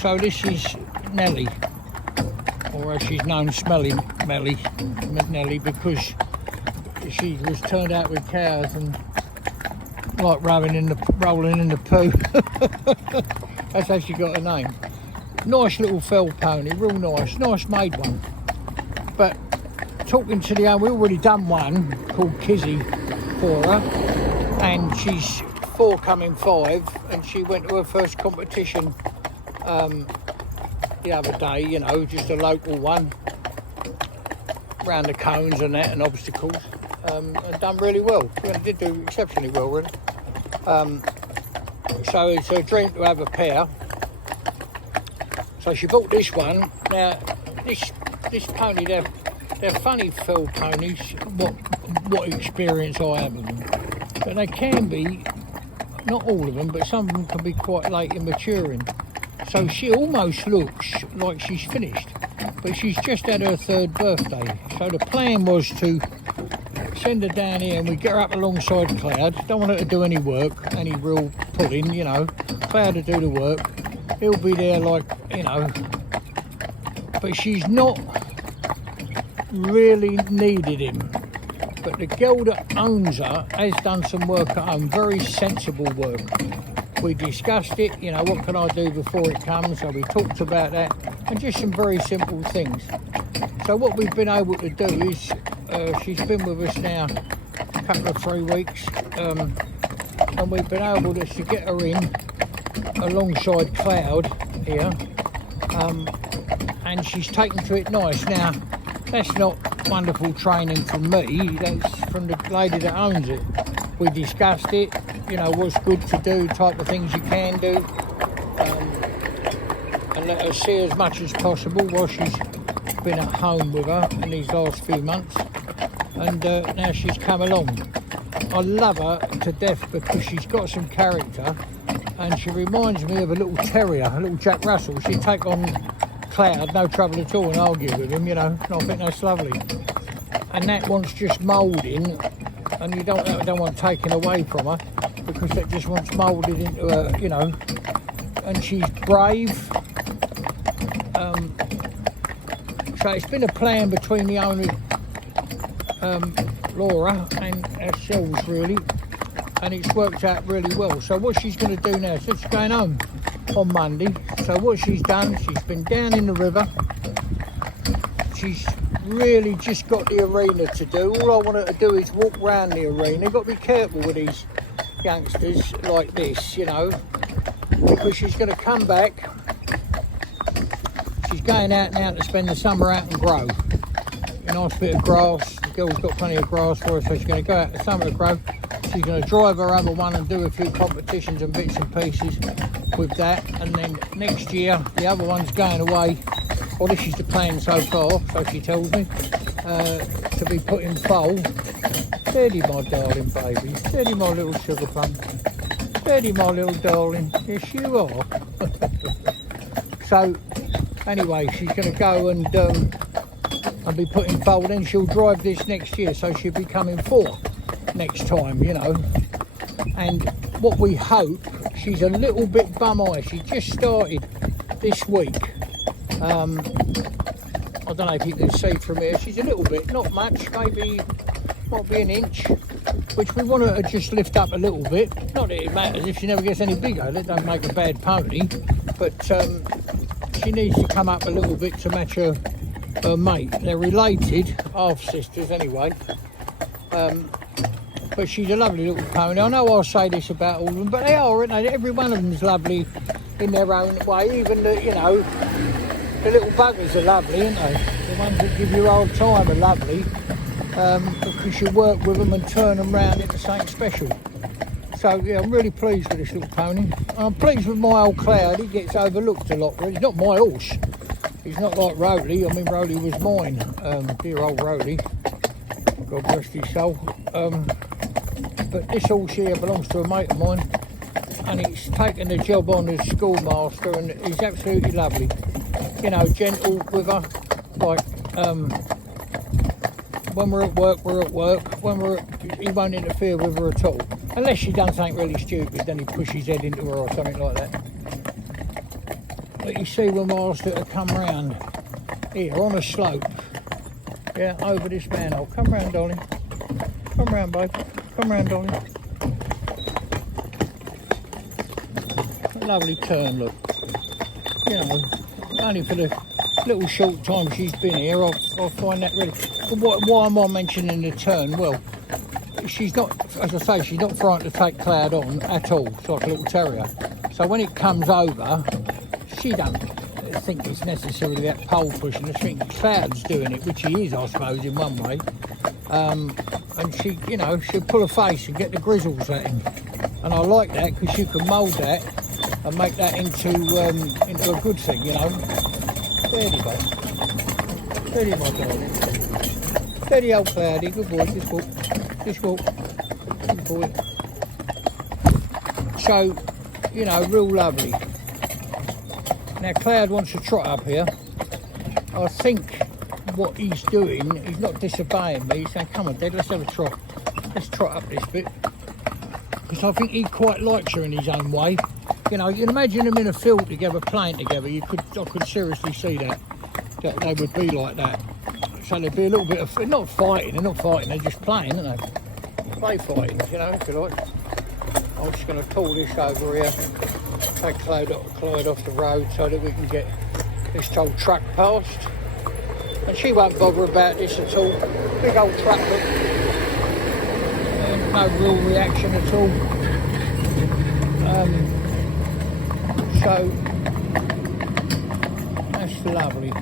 So this is Nelly, or as she's known, Smelly Nelly, because she was turned out with cows and like rolling in the poo. That's how she got her name. Nice little fell pony, real nice made one. But talking to the owner, we already done one called Kizzy for her, and she's 4 coming 5, and she went to her first competition the other day, you know, just a local one, around the cones and that and obstacles, and done really well. You know, did do exceptionally well, really. So it's a dream to have a pair. So she bought this one. Now this pony, they're funny fell ponies, what experience I have of them, but they can be, not all of them, but some of them can be quite late in maturing. So she almost looks like she's finished, but she's just had her 3rd birthday. So the plan was to send her down here and we get her up alongside Cloud. Don't want her to do any work, any real pulling, you know. Cloud to do the work. He'll be there, like, you know. But she's not really needed him. But the girl that owns her has done some work at home, very sensible work. We discussed it, you know, what can I do before it comes? So we talked about that, and just some very simple things. So what we've been able to do is, she's been with us now a couple of 3 weeks, and we've been able to get her in alongside Cloud here, and she's taken to it nice. Now, that's not wonderful training from me, that's from the lady that owns it. We discussed it, you know, what's good to do, type of things you can do, and let her see as much as possible while she's been at home with her in these last few months, and now she's come along. I love her to death because she's got some character, and she reminds me of a little terrier, a little Jack Russell. She'd take on Cloud, no trouble at all, and argue with him, you know, and I think that's lovely. And that one's just moulding, and you don't want taken away from her, because that just wants moulded into her, you know. And she's brave. So it's been a plan between the owner, Laura, and ourselves, really, and it's worked out really well. So what she's going to do now, so she's going home on Monday. So what she's done, she's been down in the river. She's really just got the arena to do. All I want her to do is walk around the arena. You've got to be careful with these youngsters like this, you know, because she's going to come back. She's going out now to spend the summer out and grow. A nice bit of grass. The girl's got plenty of grass for her, so she's going to go out the summer to grow. She's going to drive her other one and do a few competitions and bits and pieces with that. And then next year, the other one's going away. Well, this is the plan so far, so she tells me, to be put in foal. Steady, my darling baby. Steady, my little sugar plum. Steady, my little darling. Yes, you are. So, anyway, she's going to go and be put in foal. Then she'll drive this next year, so she'll be coming 4 next time, you know. And what we hope, she's a little bit bum-eyed. She just started this week. I don't know if you can see from here, she's a little bit, not much, maybe might be an inch, which we want her to just lift up a little bit. Not that it matters if she never gets any bigger, that don't make a bad pony, but she needs to come up a little bit to match her mate. They're related, half sisters anyway, but she's a lovely little pony. I know I'll say this about all of them, but they are, aren't they? Every one of them is lovely in their own way. Even the, you know, the little buggers are lovely, aren't they? The ones that give you a hard time are lovely, because you work with them and turn them round into something special. So yeah, I'm really pleased with this little pony. I'm pleased with my old Cloud. He gets overlooked a lot. He's not my horse. He's not like Rowley. I mean, Rowley was mine. Dear old Rowley. God rest his soul. But this horse here belongs to a mate of mine, and he's taken the job on as schoolmaster, and he's absolutely lovely. You know, gentle with her, like, when we're at work, we're at work. He won't interfere with her at all. Unless she done something really stupid, then he pushes his head into her or something like that. But you see when I asked her to come round here on a slope, yeah, over this manhole. Come round, darling. Come round, babe. Come round, darling. A lovely turn, look. You know, only for the little short time she's been here, I find that really. But why am I mentioning the turn? Well, she's not, as I say, she's not frightened to take Cloud on at all. It's like a little terrier. So when it comes over, she don't think it's necessarily that pole pushing. I think Cloud's doing it, which he is, I suppose, in one way. And she, you know, she'll pull a face and get the grizzles at him. And I like that because you can mould that and make that into a good thing, you know. Steady, babe. Steady, my darling. Steady, old Cloudy. Good boy. Just walk. Just walk. Good boy. So, you know, real lovely. Now, Cloud wants to trot up here. I think what he's doing, he's not disobeying me. He's saying, come on, Dad, let's have a trot. Let's trot up this bit. Because I think he quite likes her in his own way. You know, you can imagine them in a field together, playing together. I could seriously see that they would be like that. So there'd be a little bit of, they're not fighting, they're just playing, aren't they? Play fighting, you know, if you like. I'm just going to pull this over here, take Clyde off the road so that we can get this old truck past. And she won't bother about this at all. Big old truck, look. And no real reaction at all. So that's lovely.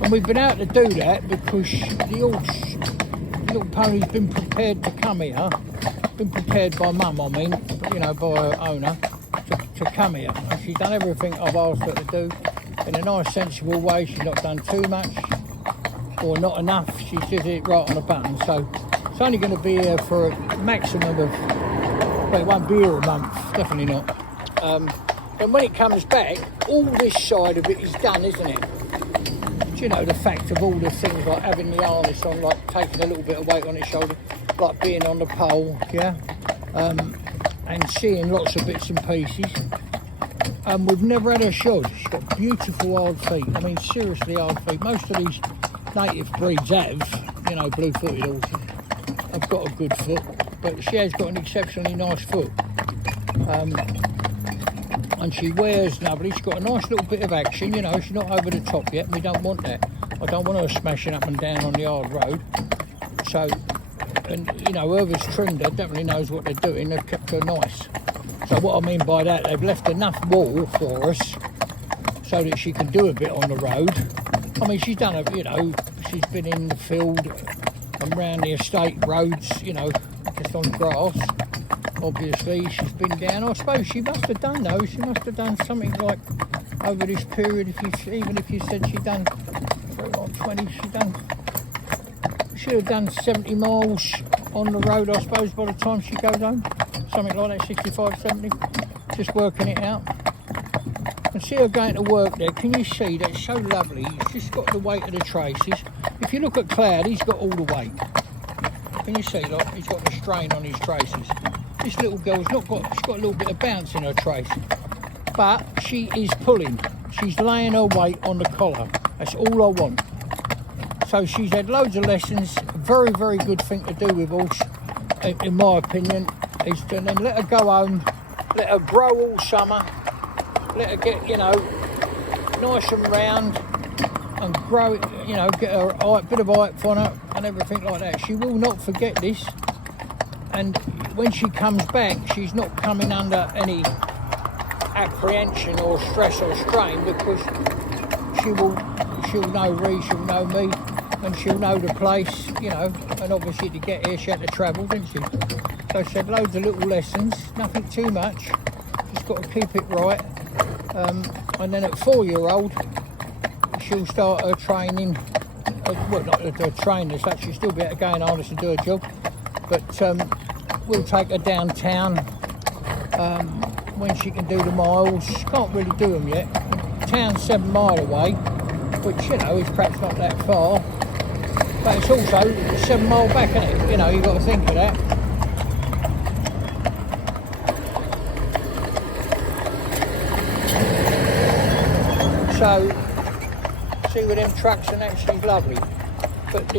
And we've been able to do that because the little pony's been prepared to come here. Been prepared by Mum, I mean, you know, by her owner, to come here. And she's done everything I've asked her to do in a nice, sensible way. She's not done too much or not enough. She does it right on the button. So it's only going to be here for a maximum of, well, it won't be here a month, definitely not. And when it comes back, all this side of it is done, isn't it? Do you know, the fact of all the things like having the harness on, like taking a little bit of weight on his shoulder, like being on the pole, yeah, and seeing lots of bits and pieces. We've never had her shod. She's got beautiful hard feet. I mean, seriously hard feet. Most of these native breeds have, you know, blue-footed horses, have got a good foot, but she has got an exceptionally nice foot. And she wears lovely. She's got a nice little bit of action, you know. She's not over the top yet. We don't want that. I don't want her smashing up and down on the hard road. So, and you know, whoever's trimmed her definitely knows what they're doing. They've kept her nice. So what I mean by that, they've left enough wall for us so that she can do a bit on the road. I mean, she's done a, you know, she's been in the field and round the estate roads, you know, just on grass. Obviously, she's been down. I suppose she must have done, though. She must have done something like over this period. Even if you said she'd done 20, she'd have done 70 miles on the road, I suppose, by the time she goes home. Something like that, 65, 70. Just working it out. And see her going to work there. Can you see that? It's so lovely. She's just got the weight of the traces. If you look at Cloud, he's got all the weight. Can you see? Look, he's got the strain on his traces. This little girl's she's got a little bit of bounce in her trace, but she is pulling. She's laying her weight on the collar. That's all I want. So she's had loads of lessons. Very, very good thing to do with horse, in my opinion, is to then let her go home, let her grow all summer, let her get, you know, nice and round and grow it, you know, get her a bit of height on her and everything like that. She will not forget this. And when she comes back, she's not coming under any apprehension or stress or strain because she'll know Ree, she'll know me, and she'll know the place, you know. And obviously to get here, she had to travel, didn't she? So she had loads of little lessons, nothing too much. Just got to keep it right. And then at 4-year-old, she'll start her training. Well, not her training as such. She'll still be able to go in harness and do her job. But we'll take her downtown when she can do the miles. Can't really do them yet. Town's 7 miles away, which, you know, is perhaps not that far. But it's also 7 miles back, isn't it? You know, you've got to think of that. So see with them trucks and that, she's lovely. But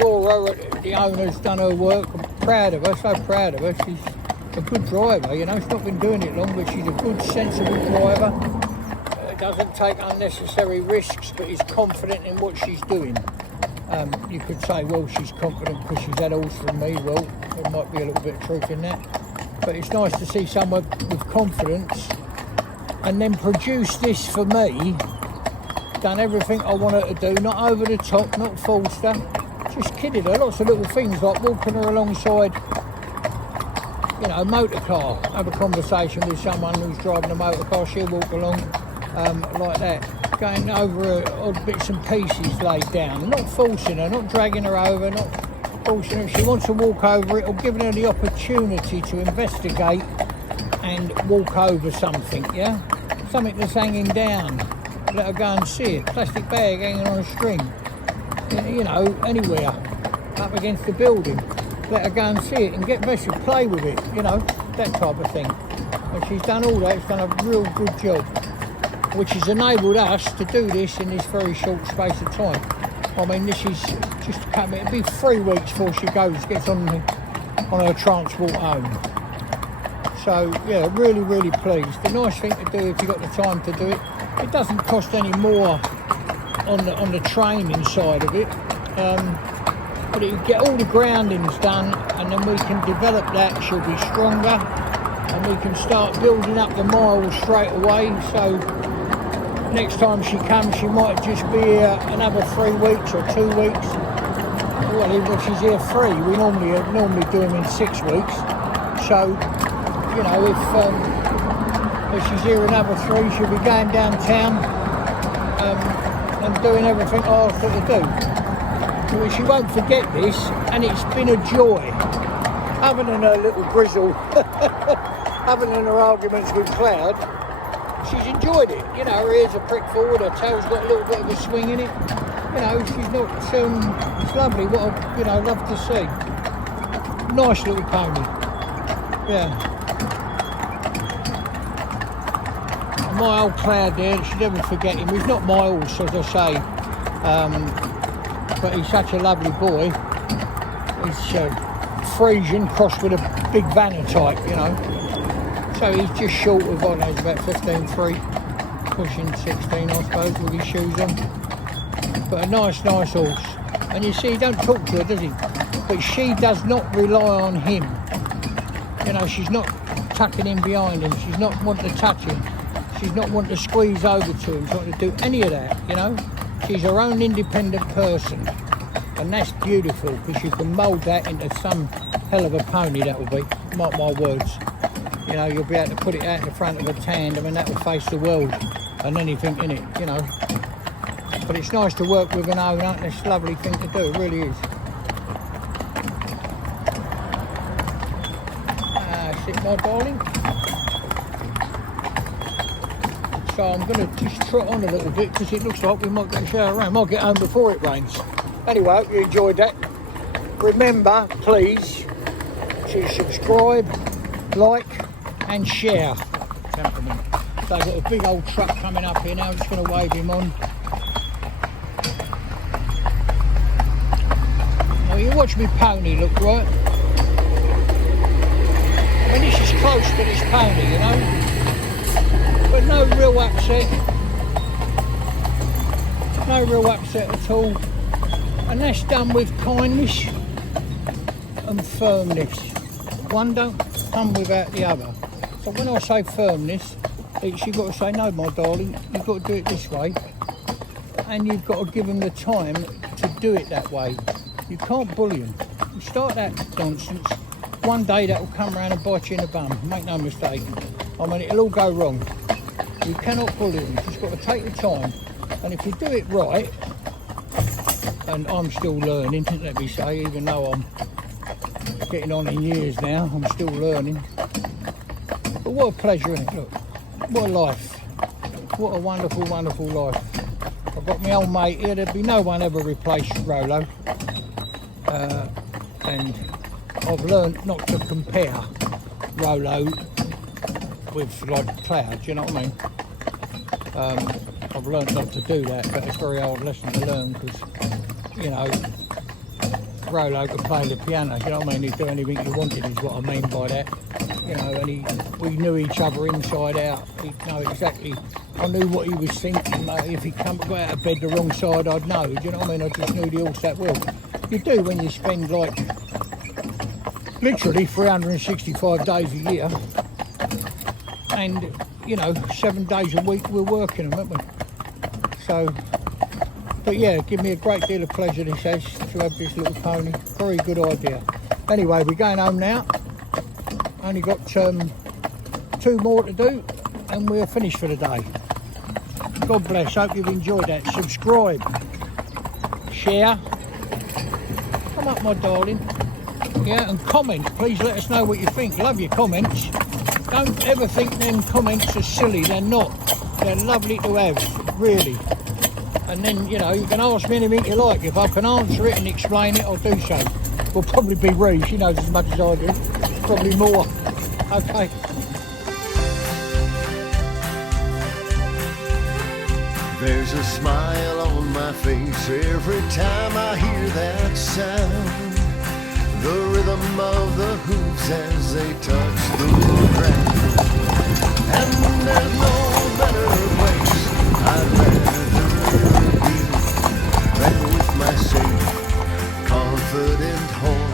Laura, the owner's done her work. I'm proud of her, so proud of her. She's a good driver, she's not been doing it long, but she's a good, sensible driver. Doesn't take unnecessary risks, but is confident in what she's doing. You could say, well, she's confident because she's had horse from me. Well, there might be a little bit of truth in that. But it's nice to see someone with confidence and then produce this for me. Done everything I want her to do, not over the top, not forced her. Just kidded her. Lots of little things like walking her alongside, a motor car. Have a conversation with someone who's driving a motor car. She'll walk along like that. Going over odd bits and pieces laid down. Not forcing her, not dragging her over, not forcing her. If she wants to walk over it, or giving her the opportunity to investigate and walk over something, something that's hanging down. Let her go and see it. Plastic bag hanging on a string. Anywhere. Up against the building. Let her go and see it and get Vessi play with it, that type of thing. And she's done all that, she's done a real good job, which has enabled us to do this in this very short space of time. I mean, this is just coming, it'll be 3 weeks before she gets on her transport home. So, yeah, really, really pleased. The nice thing to do if you've got the time to do it, it doesn't cost any more on the training side of it. But you get all the groundings done, and then we can develop that. She'll be stronger, and we can start building up the miles straight away. So next time she comes, she might just be here another 3 weeks or 2 weeks. Well, even if she's here 3, we normally do them in 6 weeks. So if she's here another 3, she'll be going downtown and doing everything I asked her to do. She won't forget this, and it's been a joy. Other than her little grizzle, other than her arguments with Cloud, she's enjoyed it. Her ears are pricked forward, her tail's got a little bit of a swing in it. She's not, it's lovely, what I, love to see. Nice little pony, yeah. And my old Cloud there, she'll never forget him. He's not my horse, as I say. But he's such a lovely boy. He's Frisian crossed with a big Vanner type, So he's just short of, I don't know, he's about 15.3, pushing 16, I suppose, with his shoes on. But a nice horse. And you see, he don't talk to her, does he? But she does not rely on him. She's not tucking in behind him. She's not wanting to touch him. She's not wanting to squeeze over to him. She's not wanting to do any of that, She's her own independent person, and that's beautiful, because you can mould that into some hell of a pony. That will be, mark my words. You'll be able to put it out in the front of a tandem, and that will face the world and anything in it, But it's nice to work with an owner, and it's a lovely thing to do, it really is. Sit, my darling. So I'm going to just trot on a little bit, because it looks like we might get a shower rain. Might get home before it rains. Anyway, I hope you enjoyed that. Remember, please, to subscribe, like and share. Gentlemen. They've got a big old truck coming up here now. I'm just going to wave him on. Now you watch me pony look, right? I mean, this is close to this pony, but no real upset. No real upset at all. And that's done with kindness and firmness. One don't come without the other. So when I say firmness, you've got to say, no, my darling, you've got to do it this way. And you've got to give them the time to do it that way. You can't bully them. You start that nonsense, one day that will come around and bite you in the bum. Make no mistake. I mean, it'll all go wrong. You cannot bully them. You've just got to take the time. And if you do it right, and I'm still learning, let me say, even though I'm getting on in years now, I'm still learning. But what a pleasure, isn't it? Look, what a life. What a wonderful, wonderful life. I've got my old mate here. There'd be no one ever replaced Rolo. And I've learned not to compare Rolo with, like, Cloud, do you know what I mean? I've learned not to do that, but it's a very hard lesson to learn because, you know, Rolo could play the piano, you know what I mean? He'd do anything you wanted is what I mean by that. You know, and we knew each other inside out. He'd know exactly, I knew what he was thinking. Like, if he come go out of bed the wrong side, I'd know, do you know what I mean? I just knew the horse that well. You do when you spend like literally 365 days a year, and you know, 7 days a week we're working them, aren't we? So, but yeah, give me a great deal of pleasure, this has, to have this little pony. Very good idea. Anyway, we're going home now. Only got 2 more to do and we're finished for the day. God bless, hope you've enjoyed that. Subscribe, share, come up my darling, yeah, and comment. Please let us know what you think. Love your comments. Don't ever think them comments are silly, they're not. They're lovely to have, really. And then, you know, you can ask me anything you like. If I can answer it and explain it, I'll do so. Will probably be Ree, she knows as much as I do. Probably more. Okay. There's a smile on my face every time I hear that sound. The rhythm of the hooves as they touch the ground. And there's no better place I'd rather be than with my safe, confident home.